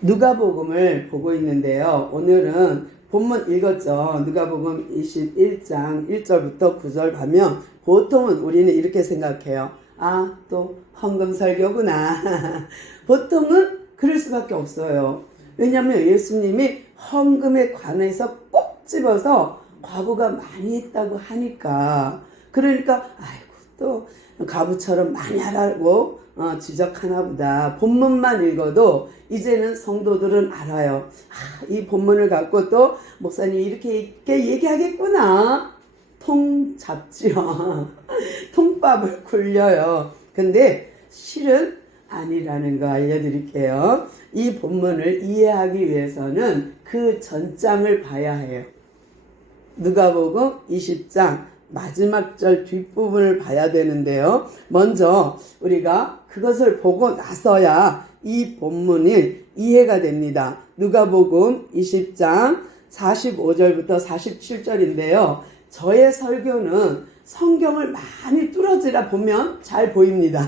누가복음을 보고 있는데요. 오늘은 본문 읽었죠. 누가복음 21장 1절부터 9절 가면 보통은 우리는 이렇게 생각해요. 아, 또 헌금 설교구나. 보통은 그럴 수밖에 없어요. 왜냐하면 예수님이 헌금에 관해서 꼭 집어서 과부가 많이 있다고 하니까. 그러니까 아이고 또 과부처럼 많이 하라고 지적하나 보다. 본문만 읽어도 이제는 성도들은 알아요. 이 본문을 갖고 또 목사님이 이렇게 얘기하겠구나. 통 잡지요. 통밥을 굴려요. 근데 실은 아니라는 거 알려드릴게요. 이 본문을 이해하기 위해서는 그 전장을 봐야 해요. 누가복음 20장 마지막 절 뒷부분을 봐야 되는데요. 먼저 우리가 그것을 보고 나서야 이 본문이 이해가 됩니다. 누가복음 20장 45절부터 47절인데요. 저의 설교는 성경을 많이 뚫어지라 보면 잘 보입니다.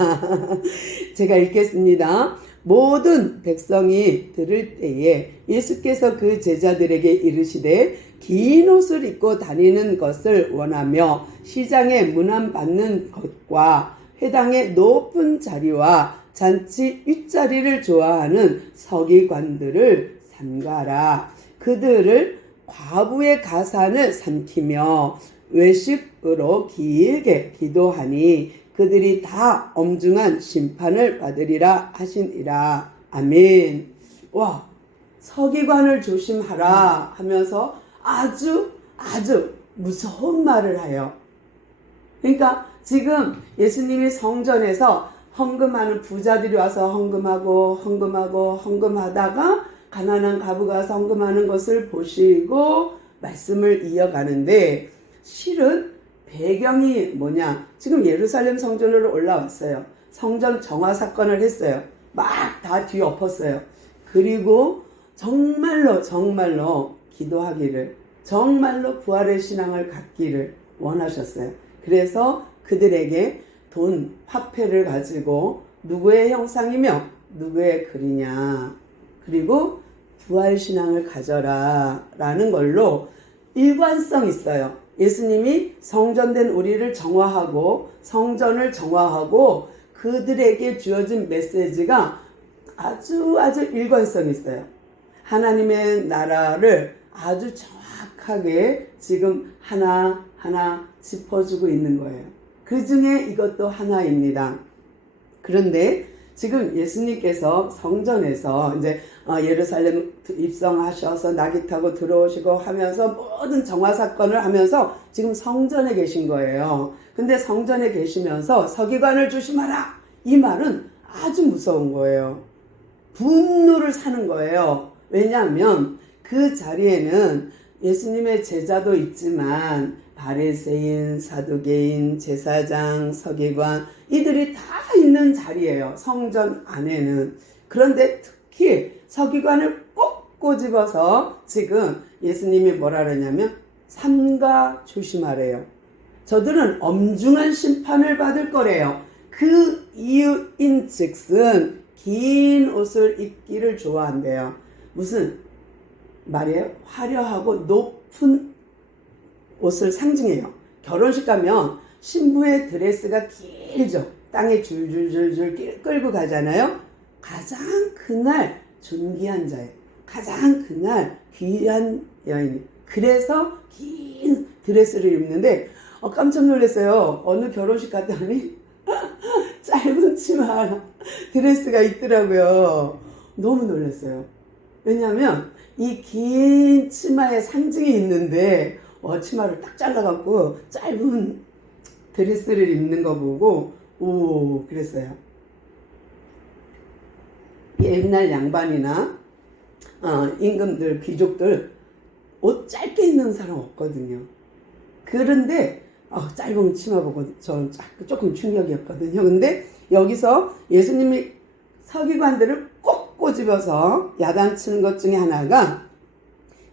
제가 읽겠습니다. 모든 백성이 들을 때에 예수께서 그 제자들에게 이르시되 긴 옷을 입고 다니는 것을 원하며 시장에 문안받는 것과 회당의 높은 자리와 잔치 윗자리를 좋아하는 서기관들을 삼가라. 그들을 과부의 가산을 삼키며 외식으로 길게 기도하니 그들이 다 엄중한 심판을 받으리라 하시니라. 아멘. 와, 서기관을 조심하라 하면서 아주 무서운 말을 해요. 그러니까 지금 예수님이 성전에서 헌금하는 부자들이 와서 헌금하다가 가난한 과부가 와서 헌금하는 것을 보시고 말씀을 이어가는데, 실은 배경이 뭐냐? 지금 예루살렘 성전으로 올라왔어요. 성전 정화 사건을 했어요. 막 다 뒤엎었어요. 그리고 정말로 기도하기를, 정말로 부활의 신앙을 갖기를 원하셨어요. 그래서 그들에게 돈, 화폐를 가지고 누구의 형상이며 누구의 글이냐, 그리고 부활신앙을 가져라 라는 걸로 일관성 있어요. 예수님이 성전된 우리를 정화하고 성전을 정화하고 그들에게 주어진 메시지가 아주 일관성 있어요. 하나님의 나라를 아주 정확하게 지금 하나하나 짚어주고 있는 거예요. 그 중에 이것도 하나입니다. 그런데 지금 예수님께서 성전에서 이제 예루살렘 입성하셔서 나귀 타고 들어오시고 하면서 모든 정화 사건을 하면서 지금 성전에 계신 거예요. 근데 성전에 계시면서 서기관을 조심하라, 이 말은 아주 무서운 거예요. 분노를 사는 거예요. 왜냐하면 그 자리에는 예수님의 제자도 있지만 바리새인, 사두개인, 제사장, 서기관, 이들이 다 있는 자리예요. 성전 안에는. 그런데 특히 서기관을 꼭 꼬집어서 지금 예수님이 뭐라 그러냐면 삼가 조심하래요. 저들은 엄중한 심판을 받을 거래요. 그 이유인 즉슨 긴 옷을 입기를 좋아한대요. 무슨 말이에요? 화려하고 높은 옷을 상징해요. 결혼식 가면 신부의 드레스가 길죠. 땅에 줄줄줄줄 끌고 가잖아요. 가장 그날 존귀한 자예요. 가장 그날 귀한 여인. 그래서 긴 드레스를 입는데 깜짝 놀랐어요. 어느 결혼식 갔더니 짧은 치마 드레스가 있더라고요. 너무 놀랐어요. 왜냐하면 이 긴 치마에 상징이 있는데 치마를 딱 잘라갖고 짧은 드레스를 입는 거 보고 그랬어요. 옛날 양반이나 임금들, 귀족들 옷 짧게 입는 사람 없거든요. 그런데 짧은 치마 보고 전 조금 충격이었거든요. 근데 여기서 예수님이 서기관들을 꼭 꼬집어서 야단치는 것 중에 하나가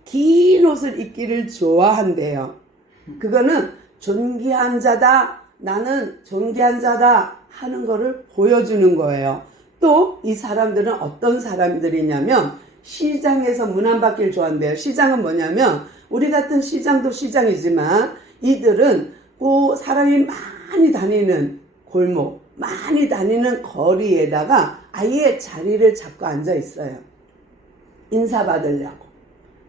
긴 옷을 입기를 좋아한대요. 그거는 존귀한 자다, 나는 존귀한 자다 하는 거를 보여주는 거예요. 또 이 사람들은 어떤 사람들이냐면 시장에서 문 안 받기를 좋아한대요. 시장은 뭐냐면 우리 같은 시장도 시장이지만 이들은 그 사람이 많이 다니는 골목, 많이 다니는 거리에다가 아예 자리를 잡고 앉아 있어요. 인사받으려고.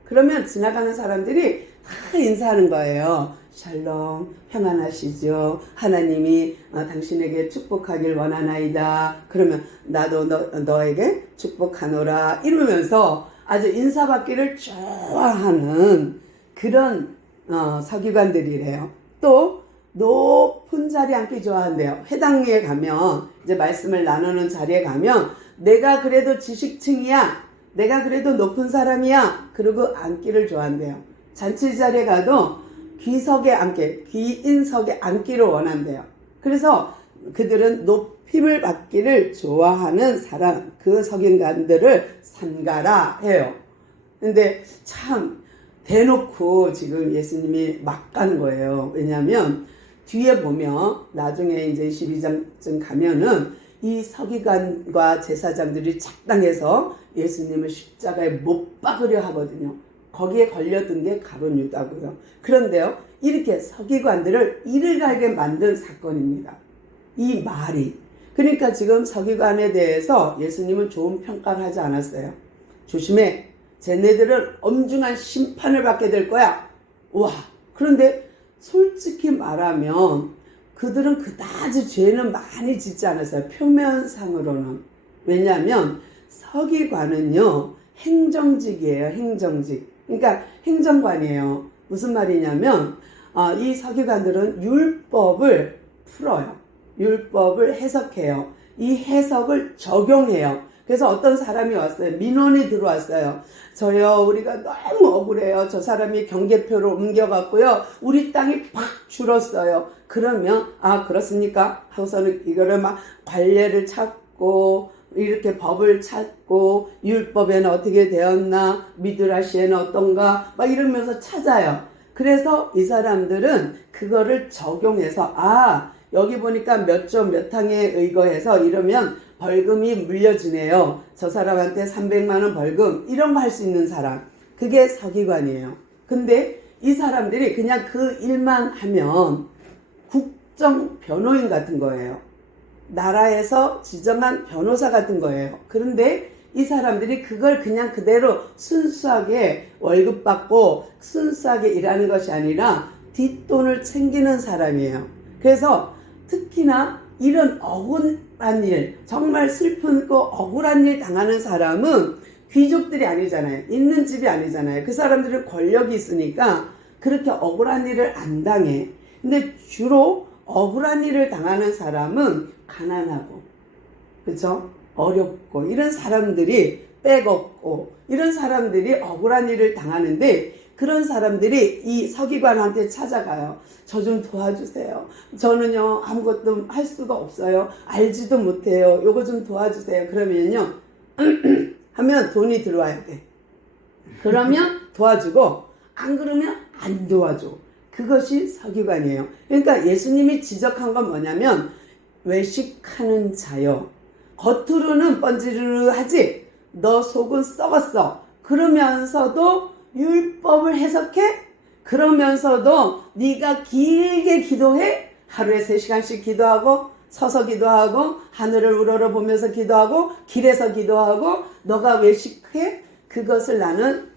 그러면 지나가는 사람들이 다 인사하는 거예요. 샬롬, 평안하시죠? 하나님이 당신에게 축복하길 원하나이다. 그러면 나도 너에게 축복하노라. 이러면서 아주 인사받기를 좋아하는 그런 서기관들이래요. 또 높은 자리에 앉기 좋아한대요. 회당에 가면 이제 말씀을 나누는 자리에 가면 내가 그래도 지식층이야. 내가 그래도 높은 사람이야. 그러고 앉기를 좋아한대요. 잔치 자리에 가도 귀석에 앉게, 귀인석에 앉기를 원한대요. 그래서 그들은 높임을 받기를 좋아하는 사람, 그 서기관들을 삼가라 해요. 근데 참 대놓고 지금 예수님이 막 가는 거예요. 왜냐하면 뒤에 보면 나중에 이제 22장쯤 가면은 이 서기관과 제사장들이 착당해서 예수님을 십자가에 못 박으려 하거든요. 거기에 걸려든 게 가룟 유다고요. 그런데요, 이렇게 서기관들을 이를 갈게 만든 사건입니다. 이 말이. 그러니까 지금 서기관에 대해서 예수님은 좋은 평가를 하지 않았어요. 조심해. 쟤네들은 엄중한 심판을 받게 될 거야. 와. 그런데 솔직히 말하면 그들은 그다지 죄는 많이 짓지 않았어요. 표면상으로는. 왜냐하면 서기관은요, 행정직이에요. 행정직. 그러니까 행정관이에요. 무슨 말이냐면 이 서기관들은 율법을 풀어요. 율법을 해석해요. 이 해석을 적용해요. 그래서 어떤 사람이 왔어요. 민원이 들어왔어요. 저요, 우리가 너무 억울해요. 저 사람이 경계표를 옮겨갔고요. 우리 땅이 팍 줄었어요. 그러면 그렇습니까? 하고서는 이거를 막 관례를 찾고 이렇게 법을 찾고 율법에는 어떻게 되었나, 미드라시에는 어떤가 막 이러면서 찾아요. 그래서 이 사람들은 그거를 적용해서 여기 보니까 몇 점 몇 항에 의거해서 이러면 벌금이 물려지네요. 저 사람한테 300만 원 벌금, 이런 거 할 수 있는 사람, 그게 서기관이에요. 근데 이 사람들이 그냥 그 일만 하면 국정 변호인 같은 거예요. 나라에서 지정한 변호사 같은 거예요. 그런데 이 사람들이 그걸 그냥 그대로 순수하게 월급 받고 순수하게 일하는 것이 아니라 뒷돈을 챙기는 사람이에요. 그래서 특히나 이런 억울한 일, 정말 슬픈 억울한 일 당하는 사람은 귀족들이 아니잖아요. 있는 집이 아니잖아요. 그 사람들은 권력이 있으니까 그렇게 억울한 일을 안 당해. 근데 주로 억울한 일을 당하는 사람은 가난하고, 그렇죠? 어렵고, 이런 사람들이 빼먹고, 이런 사람들이 억울한 일을 당하는데, 그런 사람들이 이 서기관한테 찾아가요. 저 좀 도와주세요. 저는요, 아무것도 할 수가 없어요. 알지도 못해요. 요거 좀 도와주세요. 그러면요, 하면 돈이 들어와야 돼. 그러면 도와주고, 안 그러면 안 도와줘. 그것이 서기관이에요. 그러니까 예수님이 지적한 건 뭐냐면, 외식하는 자요. 겉으로는 뻔지르르하지, 너 속은 썩었어. 그러면서도 율법을 해석해? 그러면서도 네가 길게 기도해? 하루에 3시간씩 기도하고, 서서 기도하고, 하늘을 우러러보면서 기도하고, 길에서 기도하고, 너가 외식해? 그것을 나는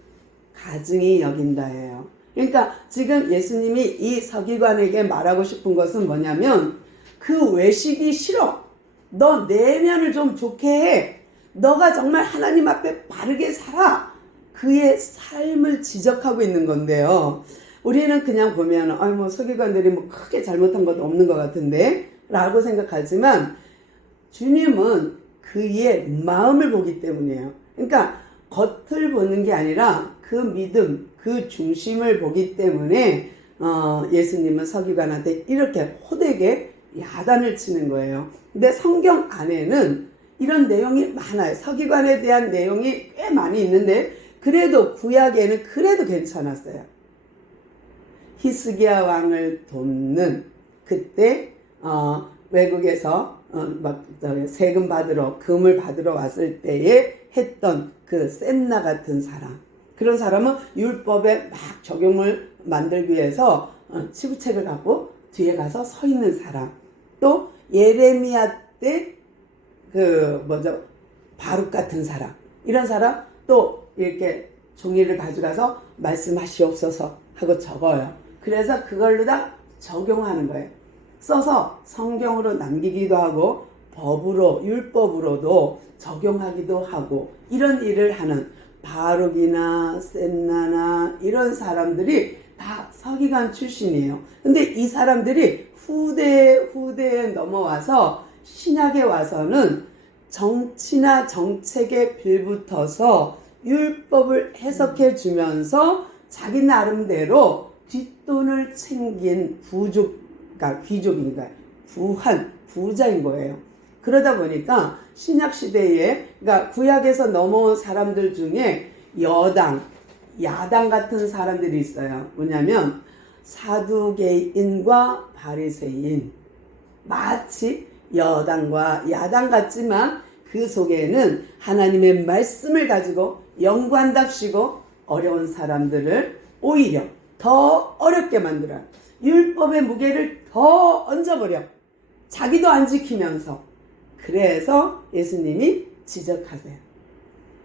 가증히 여긴다예요. 그러니까 지금 예수님이 이 서기관에게 말하고 싶은 것은 뭐냐면, 그 외식이 싫어. 너 내면을 좀 좋게 해. 너가 정말 하나님 앞에 바르게 살아. 그의 삶을 지적하고 있는 건데요. 우리는 그냥 보면 뭐 서기관들이 뭐 크게 잘못한 것도 없는 것 같은데 라고 생각하지만, 주님은 그의 마음을 보기 때문이에요. 그러니까 겉을 보는 게 아니라 그 믿음, 그 중심을 보기 때문에 예수님은 서기관한테 이렇게 호되게 야단을 치는 거예요. 근데 성경 안에는 이런 내용이 많아요. 서기관에 대한 내용이 꽤 많이 있는데 그래도 구약에는 그래도 괜찮았어요. 히스기야 왕을 돕는, 그때 외국에서 세금 받으러, 금을 받으러 왔을 때에 했던 그 셈나 같은 사람. 그런 사람은 율법에 막 적용을 만들기 위해서 치부책을 갖고 뒤에 가서 서 있는 사람. 또 예레미야 때 바룩 같은 사람. 이런 사람 또 이렇게 종이를 가져가서 말씀하시옵소서 하고 적어요. 그래서 그걸로 다 적용하는 거예요. 써서 성경으로 남기기도 하고 법으로, 율법으로도 적용하기도 하고 이런 일을 하는 바룩이나 셈나나 이런 사람들이 다 서기관 출신이에요. 근데 이 사람들이 후대에 넘어와서 신약에 와서는 정치나 정책에 빌붙어서 율법을 해석해 주면서 자기 나름대로 뒷돈을 챙긴 귀족인가요? 부자인 거예요. 그러다 보니까 신약 시대에, 그러니까 구약에서 넘어온 사람들 중에 야당 같은 사람들이 있어요. 뭐냐면 사두개인과 바리새인. 마치 여당과 야당 같지만 그 속에는 하나님의 말씀을 가지고 연구한답시고 어려운 사람들을 오히려 더 어렵게 만들어요. 율법의 무게를 더 얹어버려. 자기도 안 지키면서. 그래서 예수님이 지적하세요.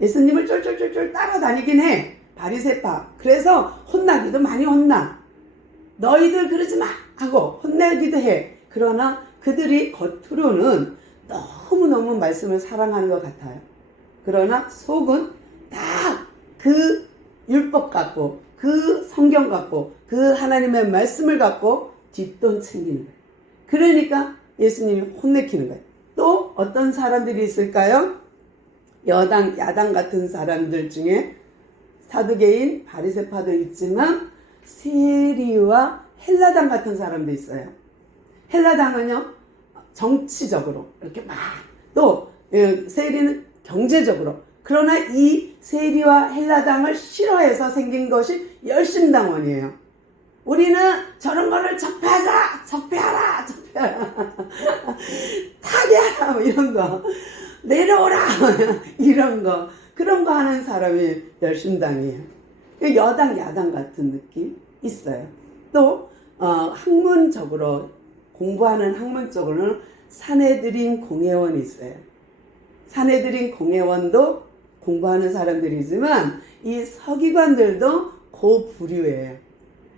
예수님을 쫄쫄쫄쫄 따라다니긴 해. 바리새파. 그래서 혼나기도 많이 혼나. 너희들 그러지 마! 하고 혼내기도 해. 그러나 그들이 겉으로는 너무너무 말씀을 사랑하는 것 같아요. 그러나 속은 다 그 율법 갖고 그 성경 갖고 그 하나님의 말씀을 갖고 뒷돈 챙기는 거예요. 그러니까 예수님이 혼내키는 거예요. 또 어떤 사람들이 있을까요? 야당 같은 사람들 중에 사두개인, 바리새파도 있지만 세리와 헬라당 같은 사람도 있어요. 헬라당은요, 정치적으로 이렇게 또 세리는 경제적으로. 그러나 이 세리와 헬라당을 싫어해서 생긴 것이 열심당원이에요. 우리는 저런 거를 적폐하라. 타개하라. 뭐 이런 거. 내려오라. 이런 거. 그런 거 하는 사람이 열심당이에요. 여당, 야당 같은 느낌 있어요. 또 학문적으로 공부하는 학문적으로는 산헤드린 공회원이 있어요. 산헤드린 공회원도 공부하는 사람들이지만 이 서기관들도 그 부류예요.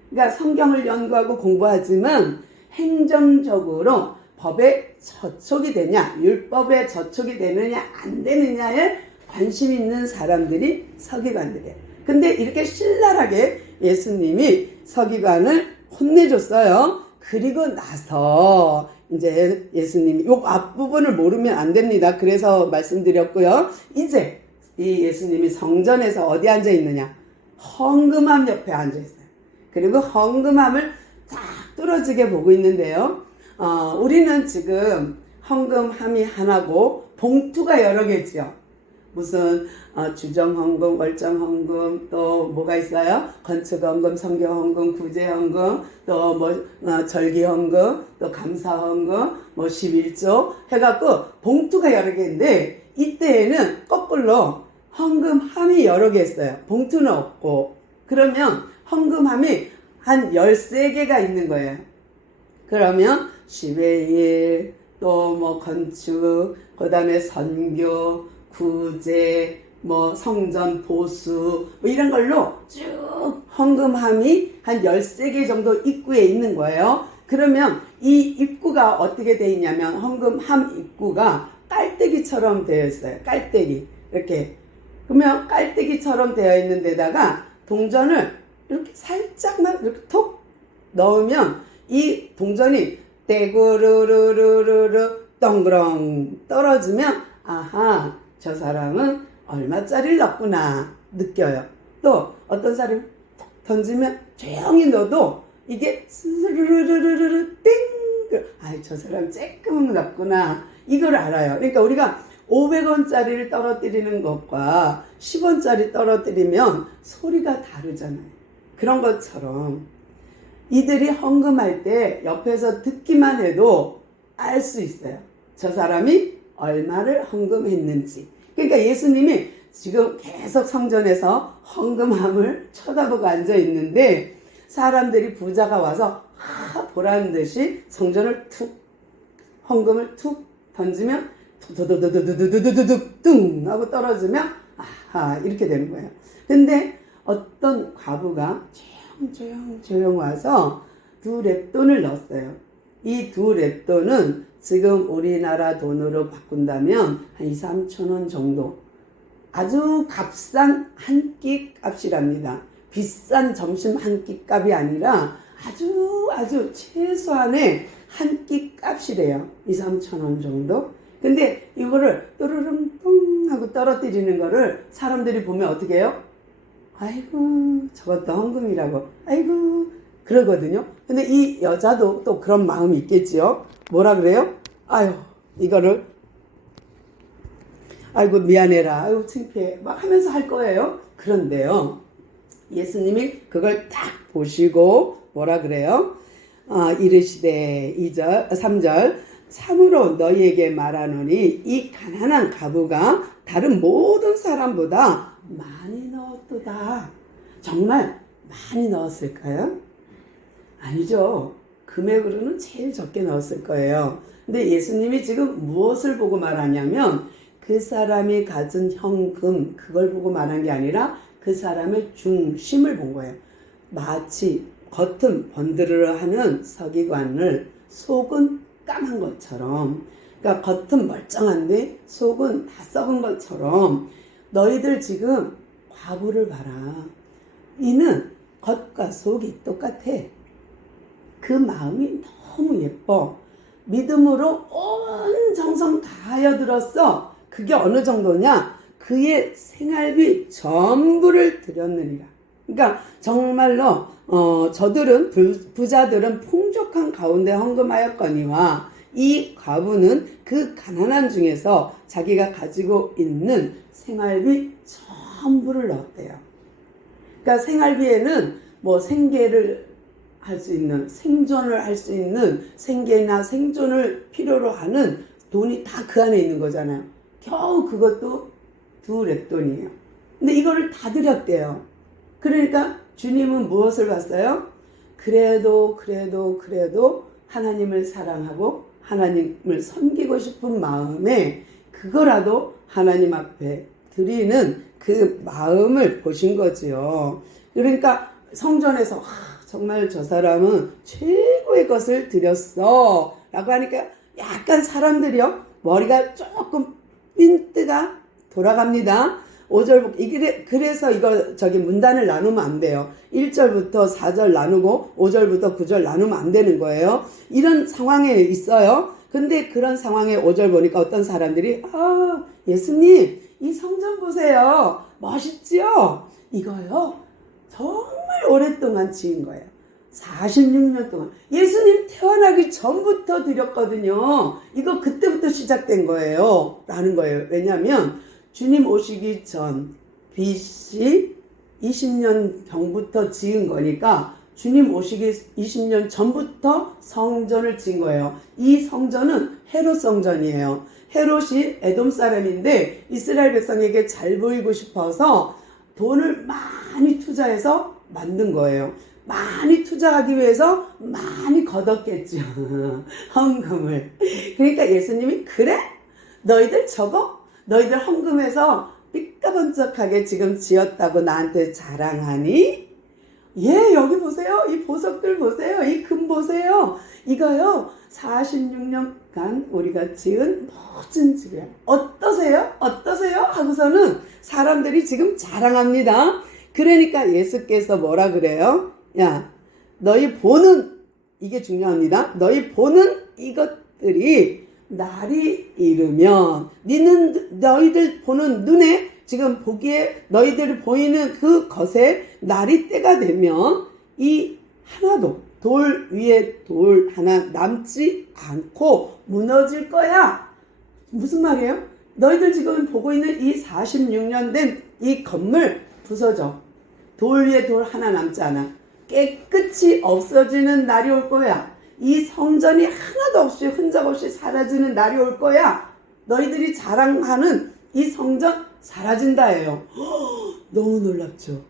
그러니까 성경을 연구하고 공부하지만 행정적으로 법에 저촉이 되냐, 율법에 저촉이 되느냐 안 되느냐에 관심 있는 사람들이 서기관들이에요. 근데 이렇게 신랄하게 예수님이 서기관을 혼내줬어요. 그리고 나서 이제 예수님이 요 앞부분을 모르면 안 됩니다. 그래서 말씀드렸고요. 이제 이 예수님이 성전에서 어디 앉아 있느냐? 헌금함 옆에 앉아 있어요. 그리고 헌금함을 딱 뚫어지게 보고 있는데요. 우리는 지금 헌금함이 하나고 봉투가 여러 개죠. 무슨 주정헌금, 월정헌금, 또 뭐가 있어요? 건축헌금, 성교헌금, 구제헌금, 또 절기헌금, 또 감사헌금, 11조 해갖고 봉투가 여러 개인데 이때에는 거꾸로 헌금함이 여러 개 있어요. 봉투는 없고. 그러면 헌금함이 한 13개가 있는 거예요. 그러면 10의 1, 또 건축, 그 다음에 선교, 구제, 성전 보수, 이런 걸로 쭉 헌금함이 한 13개 정도 입구에 있는 거예요. 그러면 이 입구가 어떻게 되어 있냐면 헌금함 입구가 깔때기처럼 되어 있어요. 깔때기. 이렇게. 그러면 깔때기처럼 되어 있는 데다가 동전을 이렇게 살짝만 이렇게 톡 넣으면 이 동전이 떼구르르르르르 덩그렁 떨어지면 아하, 저 사람은 얼마짜리를 넣었구나 느껴요. 또 어떤 사람이 톡 던지면 조용히 넣어도 이게 스르르르르르 띵, 아이 저 사람 쬐끔 넣었구나 이걸 알아요. 그러니까 우리가 500원짜리를 떨어뜨리는 것과 10원짜리 떨어뜨리면 소리가 다르잖아요. 그런 것처럼 이들이 헌금할 때 옆에서 듣기만 해도 알 수 있어요. 저 사람이 얼마를 헌금했는지. 그러니까 예수님이 지금 계속 성전에서 헌금함을 쳐다보고 앉아 있는데 사람들이 부자가 와서 보라는 듯이 성전을 헌금을 툭 던지면 도도도도도도도도도도 뚱 하고 떨어지면 이렇게 되는 거예요. 근데 어떤 과부가 조용 와서 2렙돈을 넣었어요. 이 2렙돈은 지금 우리나라 돈으로 바꾼다면 한 2, 3천 원 정도. 아주 값싼 한 끼 값이랍니다. 비싼 점심 한 끼 값이 아니라 아주 최소한의 한 끼 값이래요. 2, 3천 원 정도. 근데 이거를 또르릉 똥 하고 떨어뜨리는 거를 사람들이 보면 어떻게 해요? 아이고 저것도 헌금이라고 아이고 그러거든요. 근데 이 여자도 또 그런 마음이 있겠지요. 뭐라 그래요? 아유 이거를 아이고 미안해라 아이고 창피해 막 하면서 할 거예요. 그런데요 예수님이 그걸 딱 보시고 뭐라 그래요? 이르시되 3절 참으로 너희에게 말하노니 이 가난한 과부가 다른 모든 사람보다 많이 넣었도다. 정말 많이 넣었을까요? 아니죠. 금액으로는 제일 적게 넣었을 거예요. 근데 예수님이 지금 무엇을 보고 말하냐면 그 사람이 가진 현금 그걸 보고 말한 게 아니라 그 사람의 중심을 본 거예요. 마치 겉은 번드르르하는 서기관을 속은 까만 것처럼, 그러니까 겉은 멀쩡한데 속은 다 썩은 것처럼 너희들 지금 과부를 봐라. 이는 겉과 속이 똑같아. 그 마음이 너무 예뻐. 믿음으로 온 정성 다하여 들었어. 그게 어느 정도냐? 그의 생활비 전부를 드렸느니라. 그러니까 정말로 저들은 부자들은 풍족한 가운데 헌금하였거니와 이 과부는 그 가난한 중에서 자기가 가지고 있는 생활비 전부를 넣었대요. 그러니까 생활비에는 뭐 생계를 할 수 있는 생존을 할 수 있는 생계나 생존을 필요로 하는 돈이 다 그 안에 있는 거잖아요. 겨우 그것도 2렙돈이에요. 근데 이거를 다 드렸대요. 그러니까 주님은 무엇을 봤어요? 그래도 하나님을 사랑하고 하나님을 섬기고 싶은 마음에 그거라도 하나님 앞에 드리는 그 마음을 보신 거지요. 그러니까 성전에서 정말 저 사람은 최고의 것을 드렸어 라고 하니까 약간 사람들이요 머리가 조금 핀트가 돌아갑니다. 5절, 그래서 이거 문단을 나누면 안 돼요. 1절부터 4절 나누고 5절부터 9절 나누면 안 되는 거예요. 이런 상황에 있어요. 근데 그런 상황에 5절 보니까 어떤 사람들이 예수님 이 성전 보세요. 멋있지요? 이거요 정말 오랫동안 지은 거예요. 46년 동안 예수님 태어나기 전부터 드렸거든요. 이거 그때부터 시작된 거예요 라는 거예요. 왜냐하면 주님 오시기 전 BC 20년 전부터 지은 거니까 주님 오시기 20년 전부터 성전을 지은 거예요. 이 성전은 헤롯 성전이에요. 헤롯이 에돔 사람인데 이스라엘 백성에게 잘 보이고 싶어서 돈을 많이 투자해서 만든 거예요. 많이 투자하기 위해서 많이 걷었겠죠. 헌금을. 그러니까 예수님이 그래? 너희들 너희들 헌금해서 삐까번쩍하게 지금 지었다고 나한테 자랑하니? 예, 여기 보세요. 이 보석들 보세요. 이 금 보세요. 이거요. 46년간 우리가 지은 멋진 집이야. 어떠세요? 하고서는 사람들이 지금 자랑합니다. 그러니까 예수께서 뭐라 그래요? 야, 너희 보는, 이게 중요합니다. 너희 보는 이것들이 날이 이르면 너희들 보는 눈에 지금 보기에 너희들이 보이는 그 것에 날이 때가 되면 이 하나도 돌 위에 돌 하나 남지 않고 무너질 거야. 무슨 말이에요? 너희들 지금 보고 있는 이 46년 된 이 건물 부서져. 돌 위에 돌 하나 남지 않아. 깨끗이 없어지는 날이 올 거야. 이 성전이 하나도 없이 흔적 없이 사라지는 날이 올 거야. 너희들이 자랑하는 이 성전 사라진다예요. 너무 놀랍죠.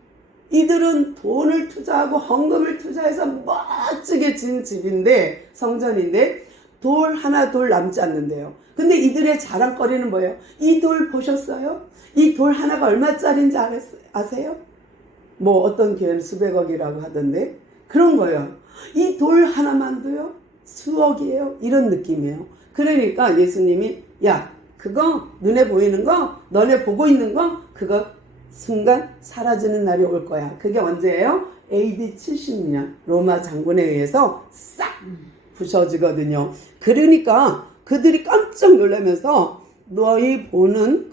이들은 돈을 투자하고 헌금을 투자해서 멋지게 진 집인데, 성전인데 돌 하나 돌 남지 않는데요. 근데 이들의 자랑거리는 뭐예요? 이 돌 보셨어요? 이 돌 하나가 얼마짜리인지 아세요? 뭐 어떤 교회는 수백억이라고 하던데 그런 거예요. 이 돌 하나만도요 수억이에요. 이런 느낌이에요. 그러니까 예수님이 야, 그거 눈에 보이는 거, 너네 보고 있는 거, 그거 순간 사라지는 날이 올 거야. 그게 언제예요? AD 70년 로마 장군에 의해서 싹 부셔지거든요. 그러니까 그들이 깜짝 놀라면서 너희 보는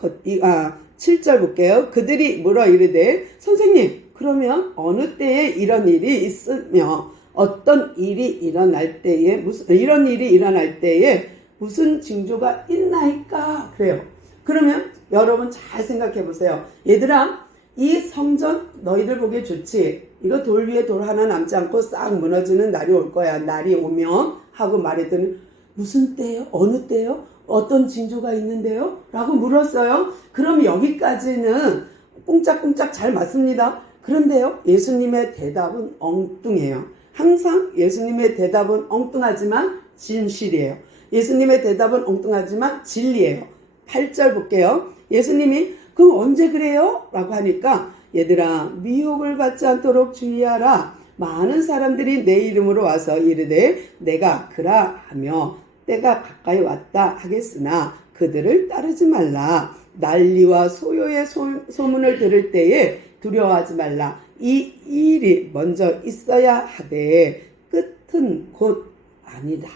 7절 볼게요. 그들이 뭐라 이르되 선생님, 그러면 어느 때에 이런 일이 있으며 어떤 일이 일어날 때에 이런 일이 일어날 때에 무슨 징조가 있나이까? 그래요. 그러면 여러분 잘 생각해 보세요. 얘들아, 이 성전 너희들 보기에 좋지? 이거 돌 위에 돌 하나 남지 않고 싹 무너지는 날이 올 거야. 날이 오면 하고 말했더니 무슨 때요? 어느 때요? 어떤 징조가 있는데요? 라고 물었어요. 그럼 여기까지는 뽕짝뽕짝 잘 맞습니다. 그런데요, 예수님의 대답은 엉뚱해요. 항상 예수님의 대답은 엉뚱하지만 진실이에요. 예수님의 대답은 엉뚱하지만 진리예요. 8절 볼게요. 예수님이 그럼 언제 그래요? 라고 하니까 얘들아, 미혹을 받지 않도록 주의하라. 많은 사람들이 내 이름으로 와서 이르되 내가 그라 하며 때가 가까이 왔다 하겠으나 그들을 따르지 말라. 난리와 소요의 소문을 들을 때에 두려워하지 말라. 이 일이 먼저 있어야 하되 끝은 곧 아니다.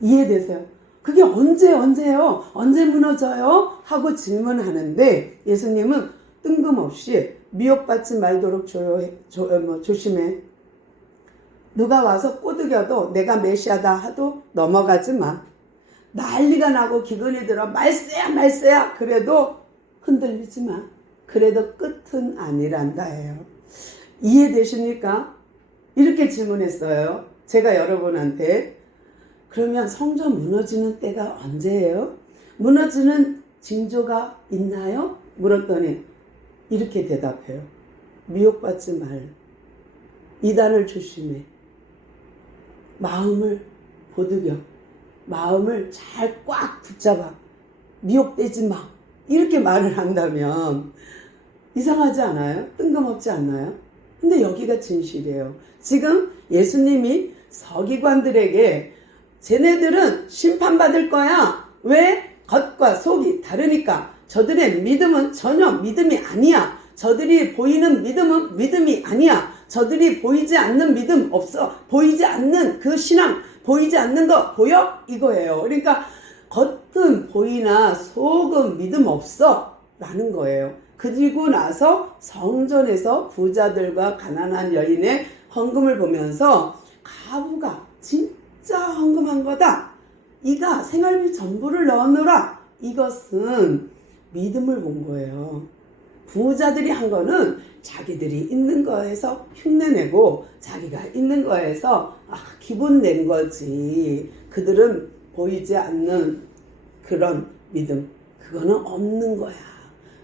이해되세요? 그게 언제예요? 언제 무너져요? 하고 질문하는데 예수님은 뜬금없이 미혹받지 말도록 조심해. 누가 와서 꼬드겨도 내가 메시아다 하도 넘어가지 마. 난리가 나고 기근이 들어 말세야 그래도 흔들리지 마. 그래도 끝은 아니란다예요. 이해되십니까? 이렇게 질문했어요. 제가 여러분한테 그러면 성전 무너지는 때가 언제예요? 무너지는 징조가 있나요? 물었더니 이렇게 대답해요. 미혹받지 말. 이단을 조심해. 마음을 보드겨. 마음을 잘 꽉 붙잡아. 미혹되지 마. 이렇게 말을 한다면 이상하지 않아요? 뜬금없지 않나요? 근데 여기가 진실이에요. 지금 예수님이 서기관들에게 쟤네들은 심판받을 거야. 왜? 겉과 속이 다르니까. 저들의 믿음은 전혀 믿음이 아니야. 저들이 보이는 믿음은 믿음이 아니야. 저들이 보이지 않는 믿음 없어. 보이지 않는 그 신앙, 보이지 않는 거 보여? 이거예요. 그러니까 겉은 보이나 속은 믿음 없어 라는 거예요. 그리고 나서 성전에서 부자들과 가난한 여인의 헌금을 보면서 가부가 진짜 헌금한 거다. 이가 생활비 전부를 넣어놓으라. 이것은 믿음을 본 거예요. 부자들이 한 거는 자기들이 있는 거에서 흉내내고 자기가 있는 거에서 기분 낸 거지. 그들은 보이지 않는 그런 믿음, 그거는 없는 거야.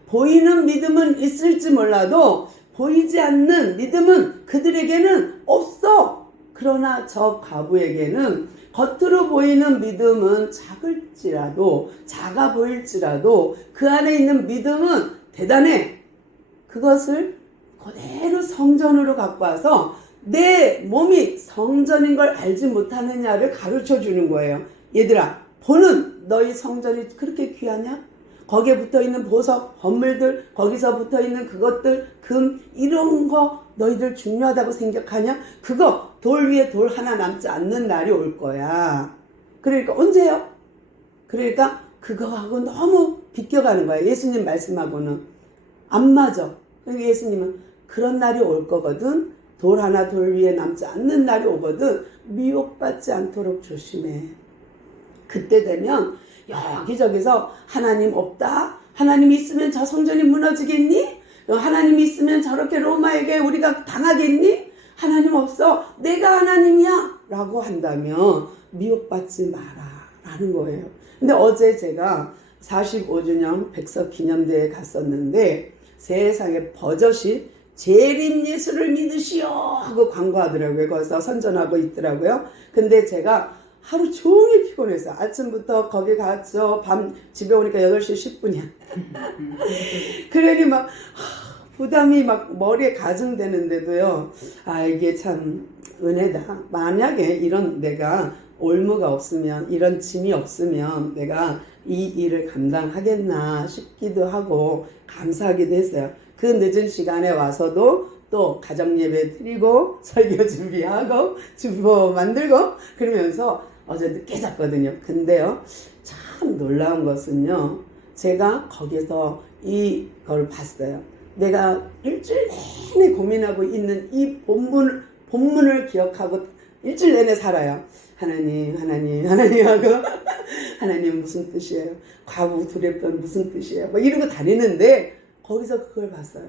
보이는 믿음은 있을지 몰라도 보이지 않는 믿음은 그들에게는 없어. 그러나 저 과부에게는 겉으로 보이는 믿음은 작을지라도, 작아 보일지라도 그 안에 있는 믿음은 대단해. 그것을 그대로 성전으로 갖고 와서 내 몸이 성전인 걸 알지 못하느냐를 가르쳐 주는 거예요. 얘들아, 보는 너희 성전이 그렇게 귀하냐? 거기에 붙어있는 보석, 건물들, 거기서 붙어있는 그것들, 금, 이런 거 너희들 중요하다고 생각하냐? 그거 돌 위에 돌 하나 남지 않는 날이 올 거야. 그러니까 언제요? 그러니까 그거하고 너무 비껴가는 거야. 예수님 말씀하고는 안 맞아. 그러니까 예수님은 그런 날이 올 거거든. 돌 하나 돌 위에 남지 않는 날이 오거든. 미혹받지 않도록 조심해. 그때 되면 여기저기서 하나님 없다? 하나님 있으면 저 성전이 무너지겠니? 하나님 있으면 저렇게 로마에게 우리가 당하겠니? 하나님 없어. 내가 하나님이야. 라고 한다면 미혹받지 마라 라는 거예요. 근데 어제 제가 45주년 백석 기념대회에 갔었는데 세상에 버젓이 재림 예수를 믿으시오 하고 광고하더라고요. 거기서 선전하고 있더라고요. 근데 제가 하루 종일 피곤해서 아침부터 거기 갔죠. 밤 집에 오니까 8시 10분이야. 그러니 막 부담이 막 머리에 가중되는데도요. 아, 이게 참 은혜다. 만약에 이런 내가 올무가 없으면, 이런 짐이 없으면 내가 이 일을 감당하겠나 싶기도 하고 감사하기도 했어요. 그 늦은 시간에 와서도 또 가정예배 드리고 설교 준비하고 주보 만들고 그러면서 어제 늦게 잤거든요. 근데요, 참 놀라운 것은요, 제가 거기서 이걸 봤어요. 내가 일주일 내내 고민하고 있는 이 본문을 기억하고 일주일 내내 살아요. 하나님 하고 하나님 무슨 뜻이에요? 과부 두렵던 무슨 뜻이에요? 막 이러고 다니는데 거기서 그걸 봤어요.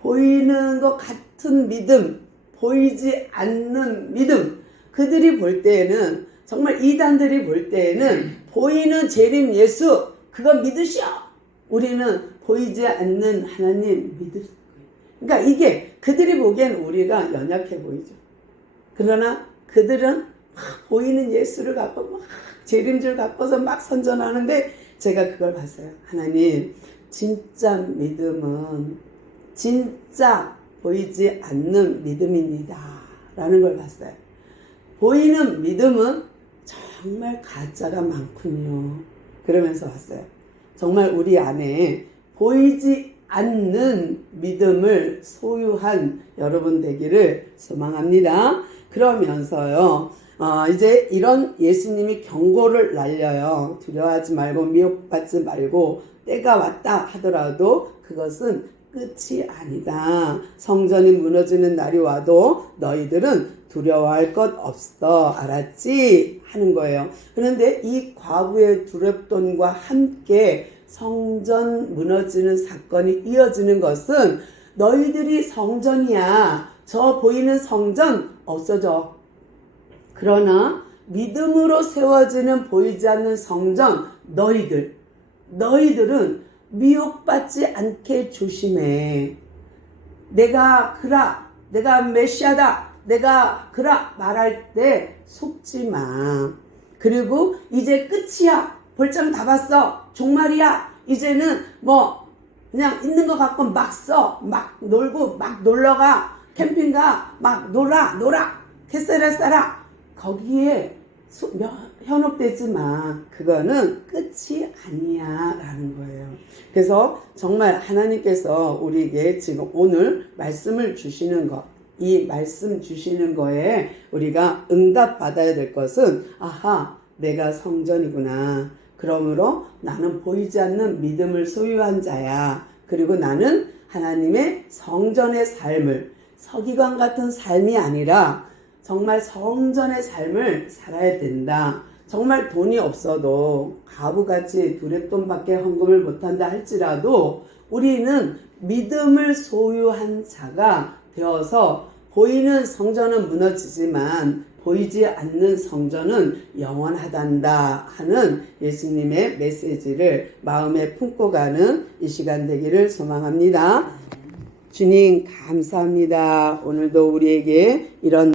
보이는 것 같은 믿음, 보이지 않는 믿음. 그들이 볼 때에는, 정말 이단들이 볼 때에는 보이는 재림 예수 그거 믿으시오. 우리는 보이지 않는 하나님 믿으시오. 그러니까 이게 그들이 보기엔 우리가 연약해 보이죠. 그러나 그들은 막 보이는 예수를 갖고 막 재림줄 갖고서 막 선전하는데 제가 그걸 봤어요. 하나님, 진짜 믿음은 진짜 보이지 않는 믿음입니다 라는 걸 봤어요. 보이는 믿음은 정말 가짜가 많군요. 그러면서 봤어요. 정말 우리 안에 보이지 않는 믿음을 소유한 여러분 되기를 소망합니다. 그러면서요, 이제 이런 예수님이 경고를 날려요. 두려워하지 말고 미혹받지 말고 때가 왔다 하더라도 그것은 끝이 아니다. 성전이 무너지는 날이 와도 너희들은 두려워할 것 없어. 알았지? 하는 거예요. 그런데 이 과부의 두렵돈과 함께 성전 무너지는 사건이 이어지는 것은 너희들이 성전이야. 저 보이는 성전 없어져. 그러나 믿음으로 세워지는 보이지 않는 성전 너희들은 미혹받지 않게 조심해. 내가 메시아다, 내가 말할 때 속지 마. 그리고 이제 끝이야. 볼장 다 봤어. 종말이야. 이제는 그냥 있는 거 갖고 막 써. 막 놀고 막 놀러가. 캠핑 가. 막 놀아. 캐세레 싸라. 거기에 현혹되지 마. 그거는 끝이 아니야 라는 거예요. 그래서 정말 하나님께서 우리에게 지금 오늘 말씀을 주시는 것, 이 말씀 주시는 거에 우리가 응답 받아야 될 것은, 아하, 내가 성전이구나. 그러므로 나는 보이지 않는 믿음을 소유한 자야. 그리고 나는 하나님의 성전의 삶을, 서기관 같은 삶이 아니라 정말 성전의 삶을 살아야 된다. 정말 돈이 없어도 가부같이 두랫돈밖에 헌금을 못한다 할지라도 우리는 믿음을 소유한 자가 되어서 보이는 성전은 무너지지만 보이지 않는 성전은 영원하단다 하는 예수님의 메시지를 마음에 품고 가는 이 시간 되기를 소망합니다. 주님 감사합니다. 오늘도 우리에게 이런